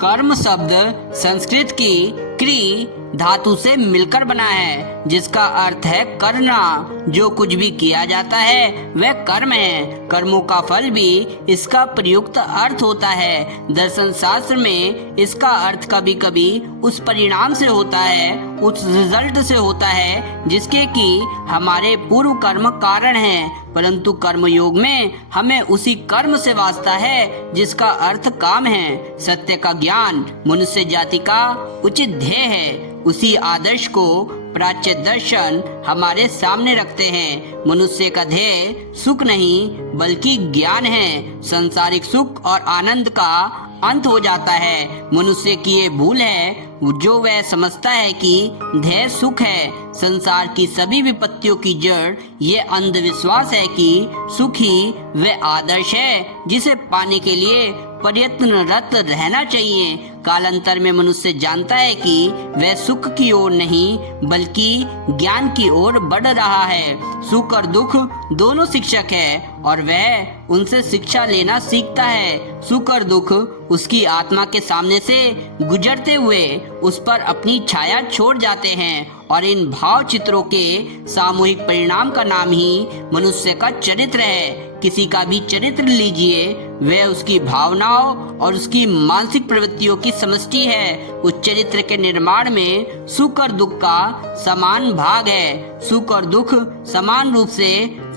कर्म शब्द संस्कृत की क्री धातु से मिलकर बना है, जिसका अर्थ है करना। जो कुछ भी किया जाता है वह कर्म है। कर्मों का फल भी इसका प्रयुक्त अर्थ होता है। दर्शन शास्त्र में इसका अर्थ कभी कभी उस परिणाम से होता है, उस रिजल्ट से होता है जिसके कि हमारे पूर्व कर्म कारण हैं, परंतु कर्म योग में हमें उसी कर्म से वास्ता है जिसका अर्थ काम है। सत्य का ज्ञान मनुष्य जाति का उचित ध्येय है। उसी आदर्श को प्राच्य दर्शन हमारे सामने रखते हैं। मनुष्य का ध्येय सुख नहीं बल्कि ज्ञान है। सांसारिक सुख और आनंद का अंत हो जाता है। मनुष्य की ये भूल है जो वह समझता है कि ध्येय सुख है। संसार की सभी विपत्तियों की जड़ ये अंधविश्वास है कि सुख ही वह आदर्श है जिसे पाने के लिए प्रयत्नरत रहना चाहिए। कालांतर में मनुष्य जानता है कि वह सुख की ओर नहीं बल्कि ज्ञान की ओर बढ़ रहा है। सुख और दुख दोनों शिक्षक है और वह उनसे शिक्षा लेना सीखता है। सुख और दुख उसकी आत्मा के सामने से गुजरते हुए उस पर अपनी छाया छोड़ जाते हैं और इन भाव चित्रों के सामूहिक परिणाम का नाम ही मनुष्य का चरित्र है। किसी का भी चरित्र लीजिए, वह उसकी भावनाओं और उसकी मानसिक प्रवृत्तियों की समष्टि है। उस चरित्र के निर्माण में सुख और दुख का समान भाग है। सुख और दुख समान रूप से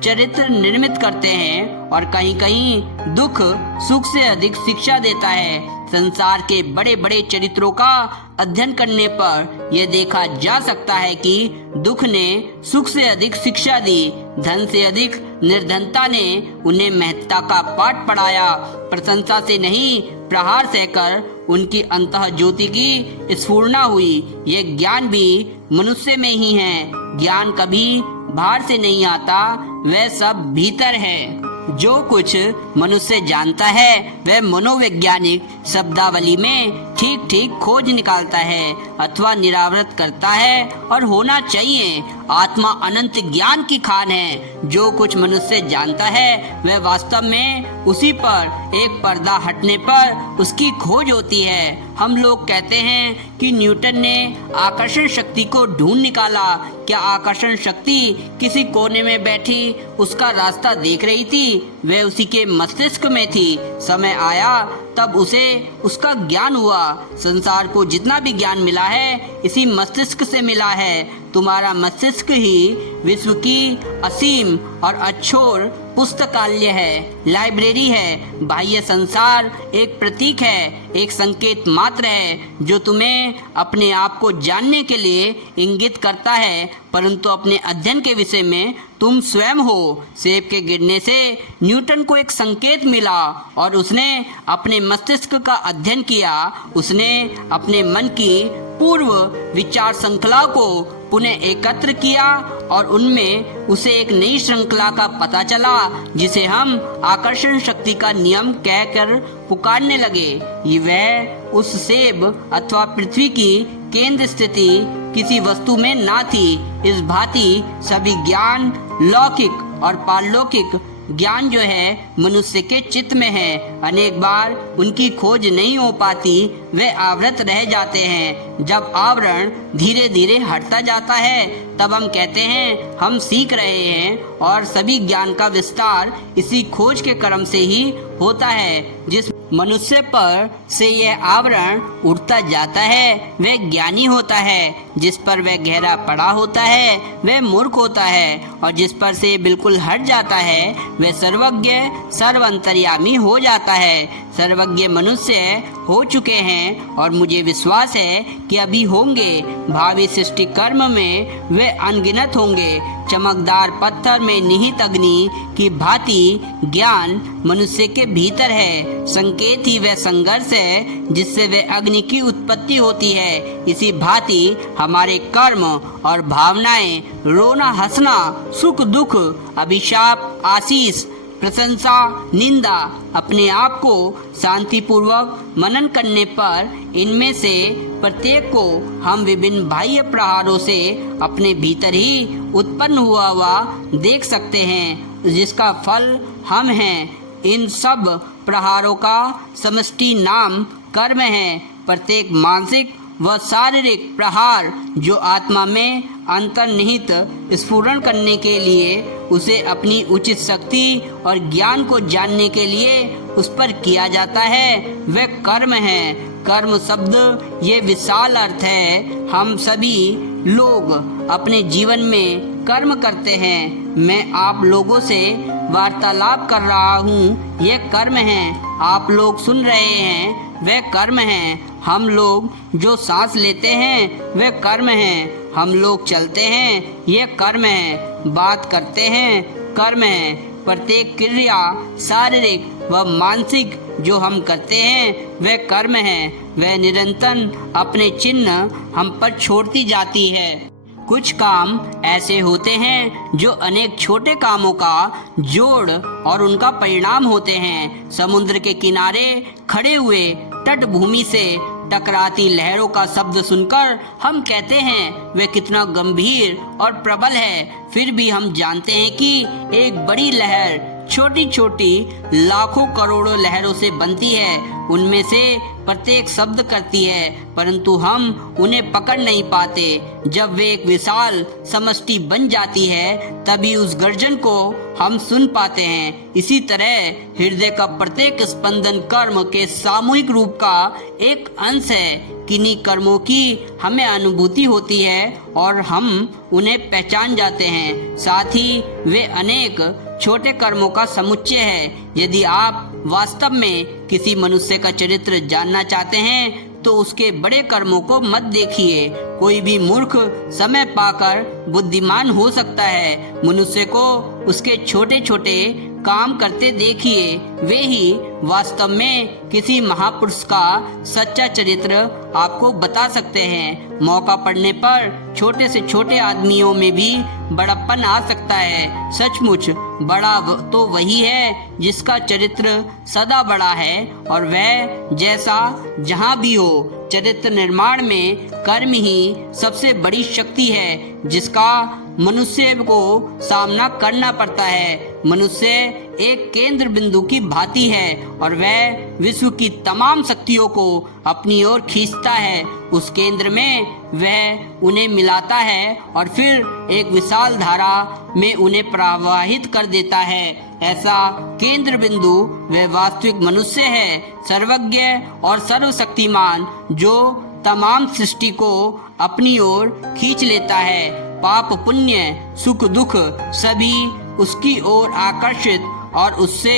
चरित्र निर्मित करते हैं और कहीं कहीं दुख सुख से अधिक शिक्षा देता है। संसार के बड़े बड़े चरित्रों का अध्ययन करने पर यह देखा जा सकता है कि दुख ने सुख से अधिक शिक्षा दी, धन से अधिक निर्धनता ने उन्हें महत्ता का पाठ पढ़ाया। प्रशंसा से नहीं प्रहार सहकर उनकी अंतः ज्योति की स्फुरना हुई। यह ज्ञान भी मनुष्य में ही है। ज्ञान कभी बाहर से नहीं आता, वह सब भीतर है। जो कुछ मनुष्य जानता है वह मनोवैज्ञानिक शब्दावली में ठीक ठीक खोज निकालता है अथवा निरावृत करता है और होना चाहिए। आत्मा अनंत ज्ञान की खान है। जो कुछ मनुष्य जानता है वह वास्तव में उसी पर एक पर्दा हटने पर उसकी खोज होती है। हम लोग कहते हैं कि न्यूटन ने आकर्षण शक्ति को ढूंढ निकाला। क्या आकर्षण शक्ति किसी कोने में बैठी उसका रास्ता देख रही थी? वह उसी के मस्तिष्क में थी। समय आया तब उसे उसका ज्ञान हुआ। संसार को जितना भी ज्ञान मिला है इसी मस्तिष्क से मिला है। तुम्हारा मस्तिष्क ही विश्व की असीम और अछोर पुस्तकालय है, लाइब्रेरी है। बाह्य संसार एक प्रतीक है, एक संकेत मात्र है जो तुम्हें अपने आप को जानने के लिए इंगित करता है, परंतु अपने अध्ययन के विषय में तुम स्वयं हो। सेब के गिरने से न्यूटन को एक संकेत मिला और उसने अपने मस्तिष्क का अध्ययन किया। उसने अपने मन की पूर्व विचार श्रृंखला को पुनः एकत्र किया और उनमें उसे एक नई श्रृंखला का पता चला जिसे हम आकर्षण शक्ति का नियम कहकर पुकारने लगे। ये वह उस सेब अथवा पृथ्वी की केंद्र स्थिति किसी वस्तु में ना थी। इस भांति सभी ज्ञान लौकिक और पारलौकिक ज्ञान जो है मनुष्य के चित्त में है। अनेक बार उनकी खोज नहीं हो पाती, वे आवृत रह जाते हैं। जब आवरण धीरे धीरे हटता जाता है तब हम कहते हैं हम सीख रहे हैं और सभी ज्ञान का विस्तार इसी खोज के क्रम से ही होता है। जिस मनुष्य पर से यह आवरण उठता जाता है वह ज्ञानी होता है। जिस पर वह गहरा पड़ा होता है वह मूर्ख होता है और जिस पर से बिल्कुल हट जाता है वह सर्वज्ञ सर्वंतर्यामी हो जाता है। सर्वज्ञ मनुष्य हो चुके हैं और मुझे विश्वास है कि अभी होंगे। भावी सृष्टि कर्म में वे अनगिनत होंगे। चमकदार पत्थर में निहित अग्नि की भांति ज्ञान मनुष्य के भीतर है। संकेत ही वह संघर्ष है जिससे वह अग्नि की उत्पत्ति होती है। इसी भांति हमारे कर्म और भावनाएं, रोना हंसना, सुख दुख, अभिशाप आशीष, प्रशंसा निंदा, अपने आप को शांतिपूर्वक मनन करने पर इनमें से प्रत्येक को हम विभिन्न बाह्य प्रहारों से अपने भीतर ही उत्पन्न हुआ देख सकते हैं, जिसका फल हम हैं। इन सब प्रहारों का समष्टि नाम कर्म है। प्रत्येक मानसिक व शारीरिक प्रहार जो आत्मा में अंतर्निहित स्फुरण करने के लिए, उसे अपनी उचित शक्ति और ज्ञान को जानने के लिए उस पर किया जाता है, वह कर्म है। कर्म शब्द ये विशाल अर्थ है। हम सभी लोग अपने जीवन में कर्म करते हैं। मैं आप लोगों से वार्तालाप कर रहा हूँ, यह कर्म है। आप लोग सुन रहे हैं, वह कर्म है। हम लोग जो सांस लेते हैं वह कर्म है। हम लोग चलते हैं, यह कर्म है। बात करते हैं, कर्म है। प्रत्येक क्रिया शारीरिक व मानसिक जो हम करते हैं वह कर्म है। वह निरंतर अपने चिन्ह हम पर छोड़ती जाती है। कुछ काम ऐसे होते हैं जो अनेक छोटे कामों का जोड़ और उनका परिणाम होते हैं। समुद्र के किनारे खड़े हुए तटभूमि से टकराती लहरों का शब्द सुनकर हम कहते हैं वह कितना गंभीर और प्रबल है। फिर भी हम जानते हैं कि एक बड़ी लहर छोटी छोटी लाखों करोड़ों लहरों से बनती है। उनमें से प्रत्येक शब्द करती है, परंतु हम उन्हें पकड़ नहीं पाते। जब वे एक विशाल समष्टि बन जाती है, तभी उस गर्जन को हम सुन पाते हैं। इसी तरह हृदय का प्रत्येक स्पंदन कर्म के सामूहिक रूप का एक अंश है। किन्हीं कर्मों की हमें अनुभूति होती है और हम उन्हें पहचान जाते हैं। साथ ही वे अनेक छोटे कर्मों का समुच्चय है। यदि आप वास्तव में किसी मनुष्य का चरित्र जानना चाहते हैं तो उसके बड़े कर्मों को मत देखिए। कोई भी मूर्ख समय पाकर बुद्धिमान हो सकता है। मनुष्य को उसके छोटे छोटे काम करते देखिए, वे ही वास्तव में किसी महापुरुष का सच्चा चरित्र आपको बता सकते हैं। मौका पड़ने पर छोटे से छोटे आदमियों में भी बड़प्पन आ सकता है। सचमुच बड़ा तो वही है जिसका चरित्र सदा बड़ा है, और वह जैसा जहाँ भी हो, चरित्र निर्माण में कर्म ही सबसे बड़ी शक्ति है जिसका मनुष्य को सामना करना पड़ता है। मनुष्य एक केंद्र बिंदु की भांति है और वह विश्व की तमाम शक्तियों को अपनी ओर खींचता है। उस केंद्र में वह उन्हें मिलाता है और फिर एक विशाल धारा में उन्हें प्रवाहित कर देता है। ऐसा केंद्र बिंदु वह वास्तविक मनुष्य है, सर्वज्ञ और सर्वशक्तिमान, जो तमाम सृष्टि को अपनी ओर खींच लेता है। पाप पुण्य सुख दुख सभी उसकी ओर आकर्षित और उससे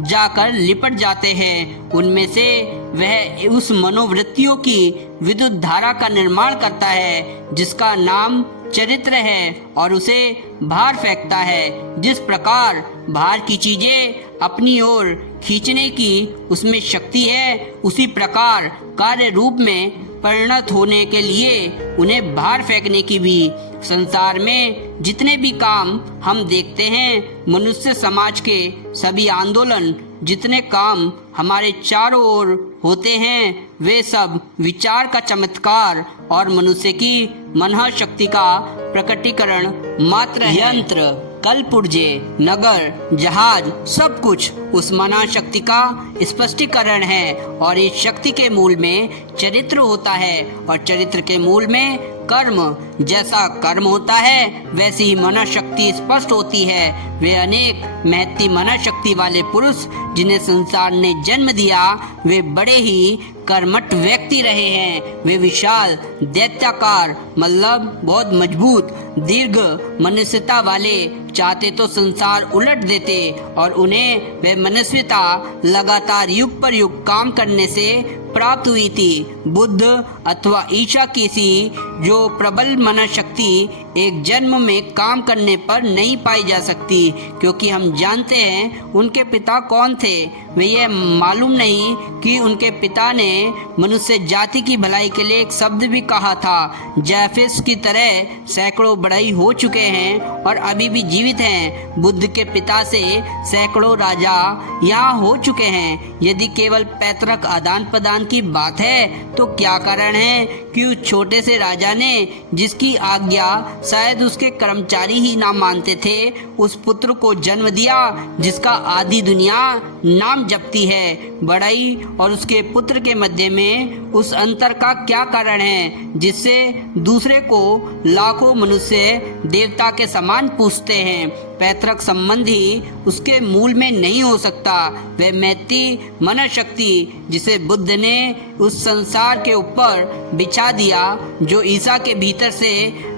जाकर लिपट जाते हैं। उनमें से वह उस मनोवृत्तियों की विद्युत धारा का निर्माण करता है जिसका नाम चरित्र है और उसे बाहर फेंकता है। जिस प्रकार बाहर की चीजें अपनी ओर खींचने की उसमें शक्ति है, उसी प्रकार कार्य रूप में परिणत होने के लिए उन्हें बाहर फेंकने की भी। संसार में जितने भी काम हम देखते हैं, मनुष्य समाज के सभी आंदोलन, जितने काम हमारे चारों ओर होते हैं, वे सब विचार का चमत्कार और मनुष्य की मनः शक्ति का प्रकटीकरण मात्र है। यंत्र, कलपुर्जे, नगर, जहाज, सब कुछ उस मना शक्ति का स्पष्टीकरण है। और इस शक्ति के मूल में चरित्र होता है और चरित्र के मूल में कर्म। जैसा कर्म होता है वैसी ही मना शक्ति स्पष्ट होती है। वे अनेक महती मना शक्ति वाले पुरुष जिन्हें संसार ने जन्म दिया, वे बड़े ही कर्मठ व्यक्ति रहे हैं। वे विशाल दैत्याकार, मतलब बहुत मजबूत दीर्घ मनुष्यता वाले, चाहते तो संसार उलट देते और उन्हें वे मनुष्यता लगातार युग पर युग काम करने से प्राप्त हुई थी। बुद्ध अथवा ईशा किसी जो प्रबल मन शक्ति एक जन्म में काम करने पर नहीं पाई जा सकती, क्योंकि हम जानते हैं उनके पिता कौन थे। वे यह मालूम नहीं कि उनके पिता ने मनुष्य जाति की भलाई के लिए एक शब्द भी कहा था। जैफिस की तरह सैकड़ों बढ़ई हो चुके हैं और अभी भी जीवित हैं। बुद्ध के पिता से सैकड़ों राजा यहाँ हो चुके हैं। यदि केवल पैतृक आदान प्रदान की बात है तो क्या कारण है कि उस छोटे से राजा ने, जिसकी आज्ञा शायद उसके कर्मचारी ही ना मानते थे, उस पुत्र को जन्म दिया जिसका आधी दुनिया नाम जपती है। बड़ई और उसके पुत्र के मध्य में उस अंतर का क्या कारण है जिससे दूसरे को लाखों मनुष्य देवता के समान पूजते हैं? पैतृक संबंध ही उसके मूल में नहीं हो सकता। वह मैत्री मनशक्ति जिसे बुद्ध ने उस संसार के ऊपर बिछा दिया, जो ईसा के भीतर से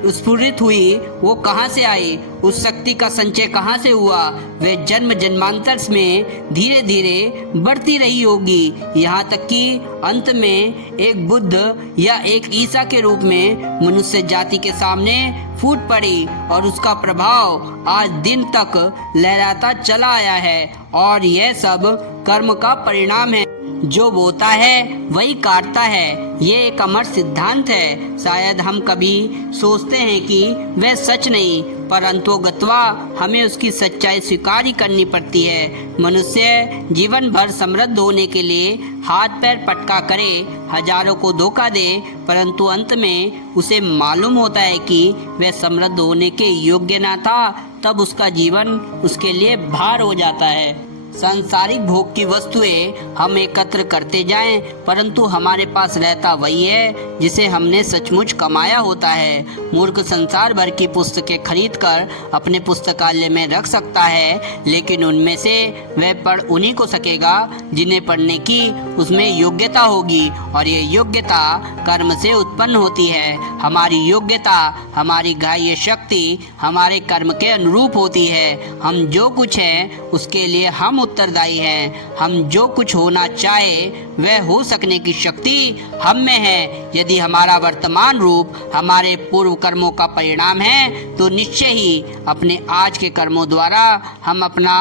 स्फुरित हुई, वो कहाँ से आई? उस शक्ति का संचय कहाँ से हुआ? वह जन्म जन्मांतर में धीरे धीरे बढ़ती रही होगी, यहाँ तक कि अंत में एक बुद्ध या एक ईसा के रूप में मनुष्य जाति के सामने फूट पड़ी और उसका प्रभाव आज दिन तक लहराता चला आया है। और यह सब कर्म का परिणाम है। जो बोता है वही काटता है, ये एक अमर सिद्धांत है। शायद हम कभी सोचते हैं कि वह सच नहीं, परंतु गत्वा हमें उसकी सच्चाई स्वीकार ही करनी पड़ती है। मनुष्य जीवन भर समृद्ध होने के लिए हाथ पैर पटका करे, हजारों को धोखा दे, परंतु अंत में उसे मालूम होता है कि वह समृद्ध होने के योग्य ना था, तब उसका जीवन उसके लिए भार हो जाता है। सांसारिक भोग की वस्तुएं हम एकत्र करते जाएं, परंतु हमारे पास रहता वही है जिसे हमने सचमुच कमाया होता है। मूर्ख संसार भर की पुस्तकें खरीदकर अपने पुस्तकालय में रख सकता है, लेकिन उनमें से वह पढ़ उन्हीं को सकेगा जिन्हें पढ़ने की उसमें योग्यता होगी, और ये योग्यता कर्म से उत्पन्न होती है। हमारी योग्यता, हमारी ग्राह्य शक्ति हमारे कर्म के अनुरूप होती है। हम जो कुछ है उसके लिए हम उत्तरदायी हैं। हम जो कुछ होना चाहे वह हो सकने की शक्ति हम में है। यदि हमारा वर्तमान रूप हमारे पूर्व कर्मों का परिणाम है, तो निश्चय ही अपने आज के कर्मों द्वारा हम अपना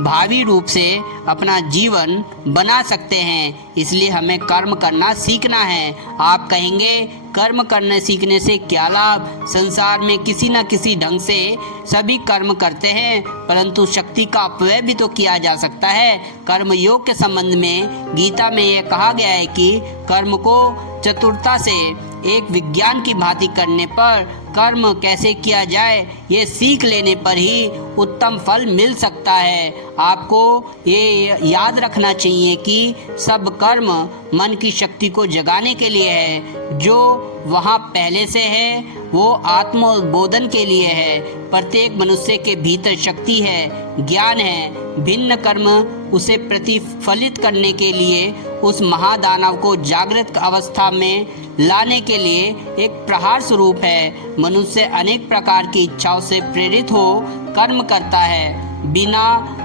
भावी रूप से अपना जीवन बना सकते हैं। इसलिए हमें कर्म करना सीखना है। आप कहेंगे कर्म करने सीखने से क्या लाभ? संसार में किसी न किसी ढंग से सभी कर्म करते हैं, परंतु शक्ति का अपव्यय भी तो किया जा सकता है। कर्म योग के संबंध में गीता में यह कहा गया है कि कर्म को चतुरता से एक विज्ञान की भांति करने पर कर्म कैसे किया जाए ये सीख लेने पर ही उत्तम फल मिल सकता है। आपको ये याद रखना चाहिए कि सब कर्म मन की शक्ति को जगाने के लिए है। जो वहाँ पहले से है वो आत्मोद्बोधन के लिए है। प्रत्येक मनुष्य के भीतर शक्ति है, ज्ञान है। भिन्न कर्म उसे प्रतिफलित करने के लिए उस महादानव को जागृत अवस्था में लाने के लिए एक प्रहार स्वरूप है। मनुष्य अनेक प्रकार की इच्छाओं से प्रेरित हो कर्म करता है। बिना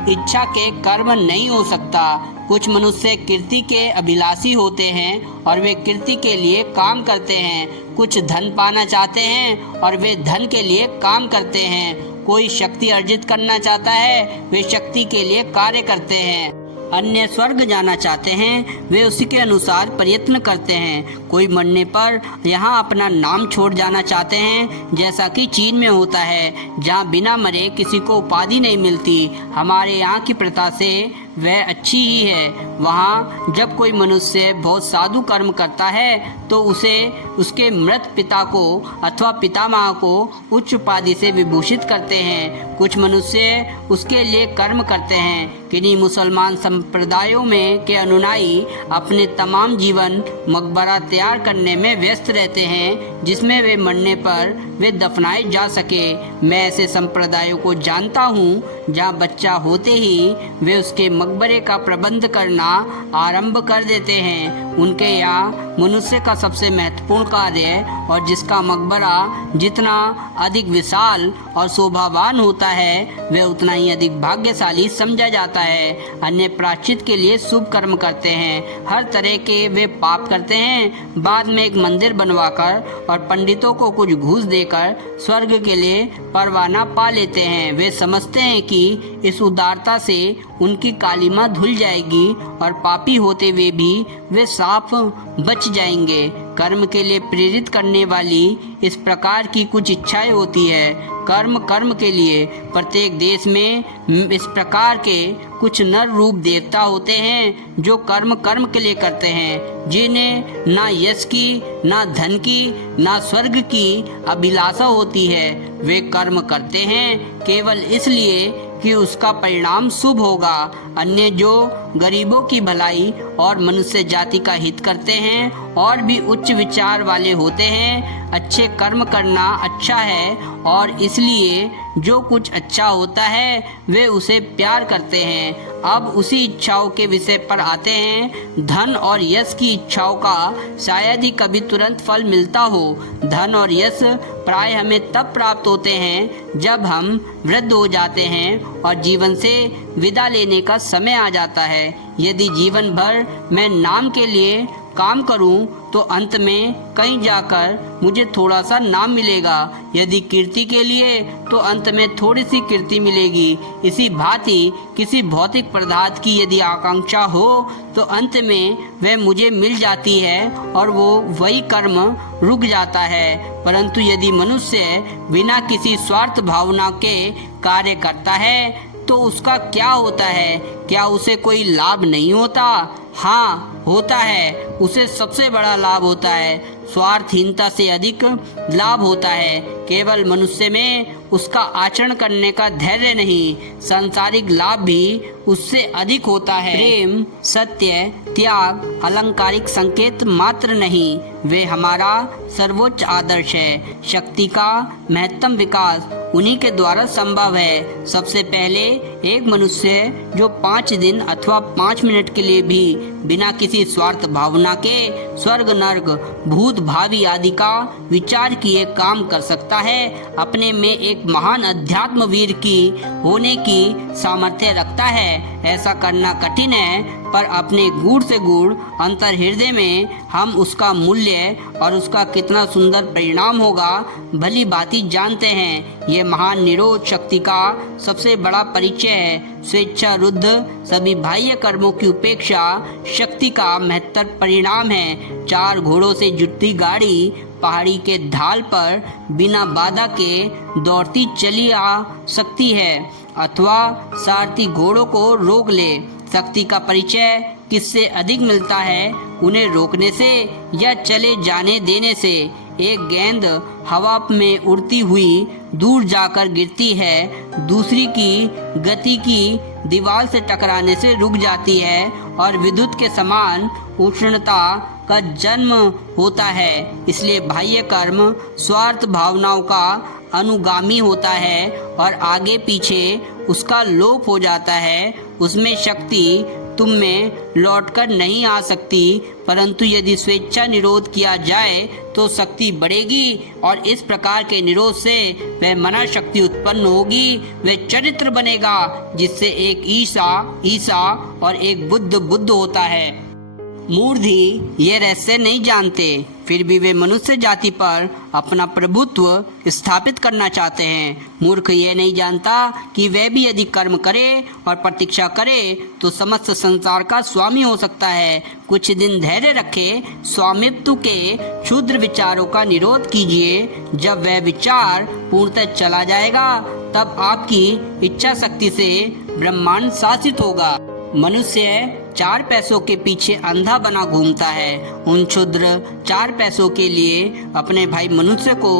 इच्छा के कर्म नहीं हो सकता। कुछ मनुष्य कीर्ति के अभिलाषी होते हैं और वे कीर्ति के लिए काम करते हैं। कुछ धन पाना चाहते हैं और वे धन के लिए काम करते हैं। कोई शक्ति अर्जित करना चाहता है, वे शक्ति के लिए कार्य करते हैं। अन्य स्वर्ग जाना चाहते हैं, वे उसी के अनुसार प्रयत्न करते हैं। कोई मरने पर यहाँ अपना नाम छोड़ जाना चाहते हैं, जैसा कि चीन में होता है, जहाँ बिना मरे किसी को उपाधि नहीं मिलती। हमारे यहाँ की प्रथा से वह अच्छी ही है। वहाँ जब कोई मनुष्य बहुत साधु कर्म करता है तो उसे उसके मृत पिता को अथवा पितामह को उच्च उपाधि से विभूषित करते हैं। कुछ मनुष्य उसके लिए कर्म करते हैं। किन्हीं मुसलमान संप्रदायों में के अनुयायी अपने तमाम जीवन मकबरा तैयार करने में व्यस्त रहते हैं, जिसमें वे मरने पर वे दफनाए जा सके। मैं ऐसे संप्रदायों को जानता हूँ जहाँ बच्चा होते ही वे उसके मकबरे का प्रबंध करना आरंभ कर देते हैं। उनके यहाँ मनुष्य का सबसे महत्वपूर्ण कार्य और जिसका मकबरा जितना अधिक विशाल और शोभावान होता है वह उतना ही अधिक भाग्यशाली समझा जाता है। अन्य प्रायश्चित के लिए शुभ कर्म करते हैं, हर तरह के वे पाप करते हैं। बाद में एक मंदिर बनवाकर और पंडितों को कुछ घूस देकर स्वर्ग के लिए परवाना पा लेते हैं। वे समझते हैं कि इस उदारता से उनकी कालिमा धुल जाएगी और पापी होते हुए भी वे साफ बच जाएंगे। कर्म के लिए प्रेरित करने वाली इस प्रकार की कुछ इच्छाएं होती है। कर्म के लिए प्रत्येक देश में इस प्रकार के कुछ नर रूप देवता होते हैं जो कर्म के लिए करते हैं, जिन्हें ना यश की, ना धन की, ना स्वर्ग की अभिलाषा होती है। वे कर्म करते हैं केवल इसलिए कि उसका परिणाम शुभ होगा। अन्य जो गरीबों की भलाई और मनुष्य जाति का हित करते हैं और भी उच्च विचार वाले होते हैं। अच्छे कर्म करना अच्छा है और इसलिए जो कुछ अच्छा होता है वे उसे प्यार करते हैं। अब उसी इच्छाओं के विषय पर आते हैं। धन और यश की इच्छाओं का शायद ही कभी तुरंत फल मिलता हो। धन और यश प्राय हमें तब प्राप्त होते हैं जब हम वृद्ध हो जाते हैं और जीवन से विदा लेने का समय आ जाता है। यदि जीवन भर मैं नाम के लिए काम करूं तो अंत में कहीं जाकर मुझे थोड़ा सा नाम मिलेगा। यदि कीर्ति के लिए तो अंत में थोड़ी सी कीर्ति मिलेगी। इसी भांति किसी भौतिक पदार्थ की यदि आकांक्षा हो तो अंत में वह मुझे मिल जाती है और वो वही कर्म रुक जाता है। परंतु यदि मनुष्य बिना किसी स्वार्थ भावना के कार्य करता है तो उसका क्या होता है? क्या उसे कोई लाभ नहीं होता? हाँ, होता है। उसे सबसे बड़ा लाभ होता है। स्वार्थहीनता से अधिक लाभ होता है। केवल मनुष्य में उसका आचरण करने का धैर्य नहीं, सांसारिक लाभ भी उससे अधिक होता है। प्रेम, सत्य, त्याग अलंकारिक संकेत मात्र नहीं, वे हमारा सर्वोच्च आदर्श है। शक्ति का महत्तम विकास उन्हीं के द्वारा संभव है। सबसे पहले एक मनुष्य जो 5 दिन अथवा 5 मिनट के लिए भी बिना किसी स्वार्थ भावना के स्वर्ग, नर्क, भूत, भावी आदि का विचार किए काम कर सकता है, अपने में एक महान अध्यात्म वीर की होने की सामर्थ्य रखता है। ऐसा करना कठिन है, पर अपने गूढ़ से गूढ़ अंतर हृदय में हम उसका मूल्य और उसका कितना सुंदर परिणाम होगा भली भांति जानते हैं। ये महान निरोध शक्ति का सबसे बड़ा परिचय है। स्वेच्छा रुद्ध सभी बाह्य कर्मों की उपेक्षा शक्ति का महत्तर परिणाम है। 4 घोड़ों से जुटी गाड़ी पहाड़ी के ढाल पर बिना बाधा के दौड़ती चली आ सकती है अथवा सारथी घोड़ों को रोक ले। शक्ति का परिचय किससे अधिक मिलता है? उन्हें रोकने से या चले जाने देने से। एक गेंद हवा में उड़ती हुई दूर जाकर गिरती है, दूसरी की गति की दीवार से टकराने से रुक जाती है और विद्युत के समान उष्णता का जन्म होता है। इसलिए बाह्य कर्म स्वार्थ भावनाओं का अनुगामी होता है और आगे पीछे उसका लोप हो जाता है। उसमें शक्ति तुम में लौटकर नहीं आ सकती, परंतु यदि स्वेच्छा निरोध किया जाए तो शक्ति बढ़ेगी और इस प्रकार के निरोध से वह मना शक्ति उत्पन्न होगी। वह चरित्र बनेगा जिससे एक ईसा और एक बुद्ध होता है। मूर्धी ये रहस्य नहीं जानते, फिर भी वे मनुष्य जाति पर अपना प्रभुत्व स्थापित करना चाहते हैं। मूर्ख ये नहीं जानता कि वह भी यदि कर्म करे और प्रतीक्षा करे तो समस्त संसार का स्वामी हो सकता है। कुछ दिन धैर्य रखे, स्वामित्व के क्षुद्र विचारों का निरोध कीजिए। जब वह विचार पूर्णतः चला जाएगा तब आपकी इच्छा शक्ति से ब्रह्मांड शासित होगा। मनुष्य 4 पैसों के पीछे अंधा बना घूमता है। उन क्षुद्र 4 पैसों के लिए अपने भाई मनुष्य को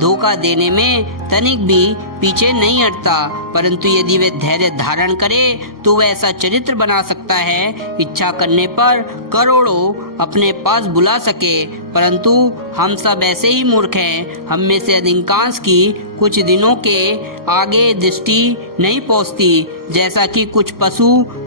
धोखा देने में तनिक भी पीछे नहीं हटता, परंतु यदि वे धैर्य धारण करे तो वह ऐसा चरित्र बना सकता है इच्छा करने पर करोड़ों अपने पास बुला सके। परंतु हम सब ऐसे ही मूर्ख हैं। हम में से अधिकांश की कुछ दिनों के आगे दृष्टि नहीं पहुंचती, जैसा कि कुछ पशु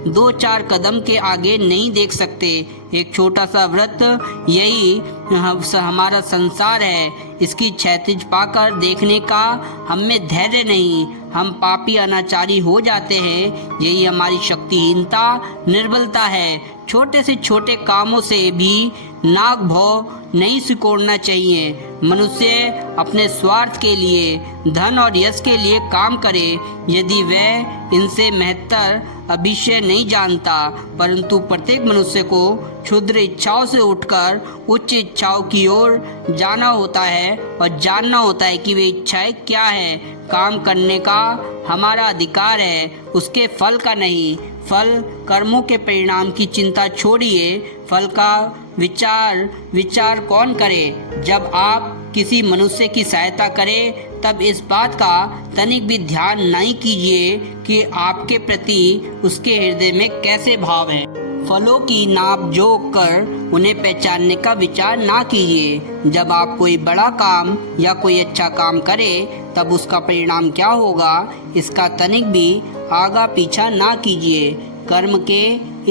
2-4 कदम के आगे नहीं देख सकते। एक छोटा सा व्रत यही हमारा संसार है। इसकी क्षैतिज पाकर देखने का हम में धैर्य नहीं, हम पापी अनाचारी हो जाते हैं। यही हमारी शक्तिहीनता, निर्बलता है। छोटे से छोटे कामों से भी नाग भौ नहीं सिकोड़ना चाहिए। मनुष्य अपने स्वार्थ के लिए, धन और यश के लिए काम करे, यदि वह इनसे महत्तर अभिष्य नहीं जानता, परंतु प्रत्येक मनुष्य को क्षुद्र इच्छाओं से उठकर उच्च इच्छाओं की ओर जाना होता है और जानना होता है कि वे इच्छाएं क्या है। काम करने का हमारा अधिकार है, उसके फल का नहीं। फल कर्मों के परिणाम की चिंता छोड़िए, फल का विचार कौन करे। जब आप किसी मनुष्य की सहायता करें तब इस बात का तनिक भी ध्यान नहीं कीजिए कि आपके प्रति उसके हृदय में कैसे भाव है। फलों की नाप जोख कर उन्हें पहचानने का विचार ना कीजिए। जब आप कोई बड़ा काम या कोई अच्छा काम करें तब उसका परिणाम क्या होगा, इसका तनिक भी आगा पीछा ना कीजिए। कर्म के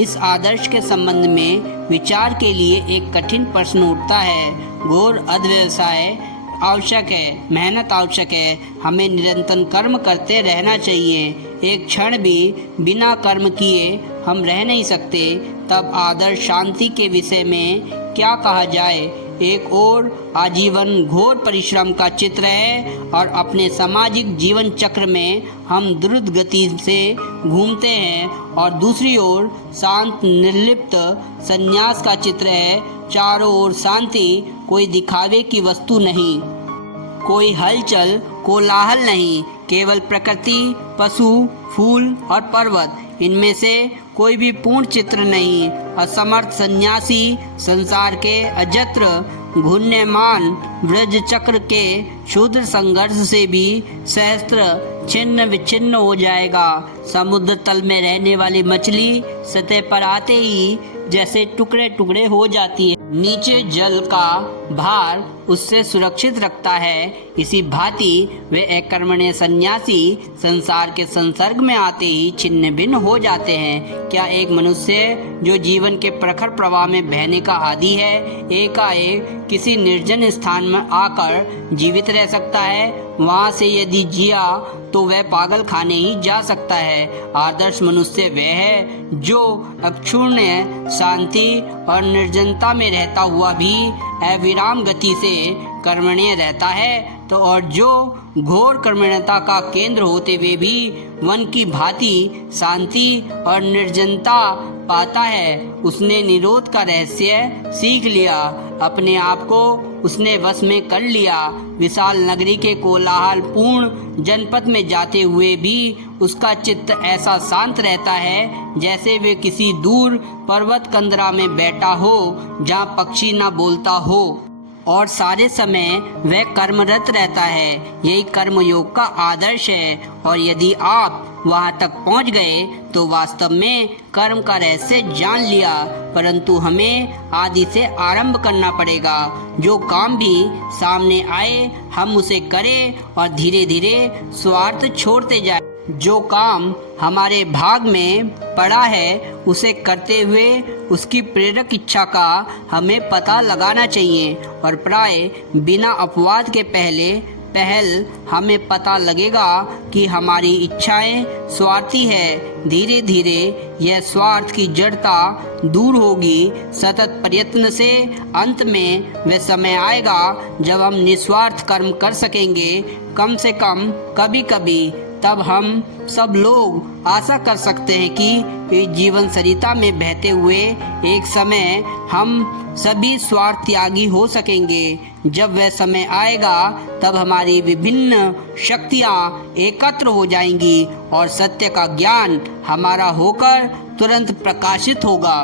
इस आदर्श के संबंध में विचार के लिए एक कठिन प्रश्न उठता है। घोर अध्यवसाय आवश्यक है, मेहनत आवश्यक है। हमें निरंतर कर्म करते रहना चाहिए। एक क्षण भी बिना कर्म किए हम रह नहीं सकते। तब आदर्श शांति के विषय में क्या कहा जाए। एक और आजीवन घोर परिश्रम का चित्र है और अपने सामाजिक जीवन चक्र में हम द्रुत गति से घूमते हैं, और दूसरी ओर शांत निर्लिप्त संन्यास का चित्र है। चारों ओर शांति, कोई दिखावे की वस्तु नहीं, कोई हलचल कोलाहल नहीं, केवल प्रकृति, पशु, फूल और पर्वत। इनमें से कोई भी पूर्ण चित्र नहीं। असमर्थ सन्यासी संसार के अजत्र घूर्ण्यमान व्रज चक्र के क्षुद्र संघर्ष से भी सहस्त्र छिन्न विच्छिन्न हो जाएगा। समुद्र तल में रहने वाली मछली सतह पर आते ही जैसे टुकड़े टुकड़े हो जाती है। नीचे जल का भार उससे सुरक्षित रखता है। इसी भांति वे अकर्मण्य सन्यासी संसार के संसर्ग में आते ही छिन्न भिन्न हो जाते हैं। क्या एक मनुष्य जो जीवन के प्रखर प्रवाह में बहने का आदी है, एकाएक किसी निर्जन स्थान में आकर जीवित रह सकता है? वहाँ से यदि जिया तो वह पागल खाने ही जा सकता है। आदर्श मनुष्य वह है जो अक्षुण्ण शांति और निर्जनता में रहता हुआ भी अविराम गति से कर्मण्य रहता है, तो और जो घोर कर्मण्यता का केंद्र होते हुए भी वन की भांति शांति और निर्जनता पाता है। उसने निरोध का रहस्य सीख लिया, अपने आप को उसने वश में कर लिया। विशाल नगरी के कोलाहल पूर्ण जनपद में जाते हुए भी उसका चित्त ऐसा शांत रहता है जैसे वे किसी दूर पर्वत कंदरा में बैठा हो जहाँ पक्षी न बोलता हो, और सारे समय वह कर्मरत रहता है। यही कर्मयोग का आदर्श है। और यदि आप वहाँ तक पहुँच गए तो वास्तव में कर्म का रहस्य जान लिया। परंतु हमें आदि से आरंभ करना पड़ेगा। जो काम भी सामने आए हम उसे करें और धीरे धीरे स्वार्थ छोड़ते जाए। जो काम हमारे भाग में पड़ा है उसे करते हुए उसकी प्रेरक इच्छा का हमें पता लगाना चाहिए, और प्राय बिना अपवाद के पहल हमें पता लगेगा कि हमारी इच्छाएं स्वार्थी है। धीरे धीरे यह स्वार्थ की जड़ता दूर होगी। सतत प्रयत्न से अंत में वह समय आएगा जब हम निस्वार्थ कर्म कर सकेंगे, कम से कम कभी कभी। तब हम सब लोग आशा कर सकते हैं कि इस जीवन सरिता में बहते हुए एक समय हम सभी स्वार्थ त्यागी हो सकेंगे। जब वह समय आएगा तब हमारी विभिन्न शक्तियाँ एकत्र हो जाएंगी और सत्य का ज्ञान हमारा होकर तुरंत प्रकाशित होगा।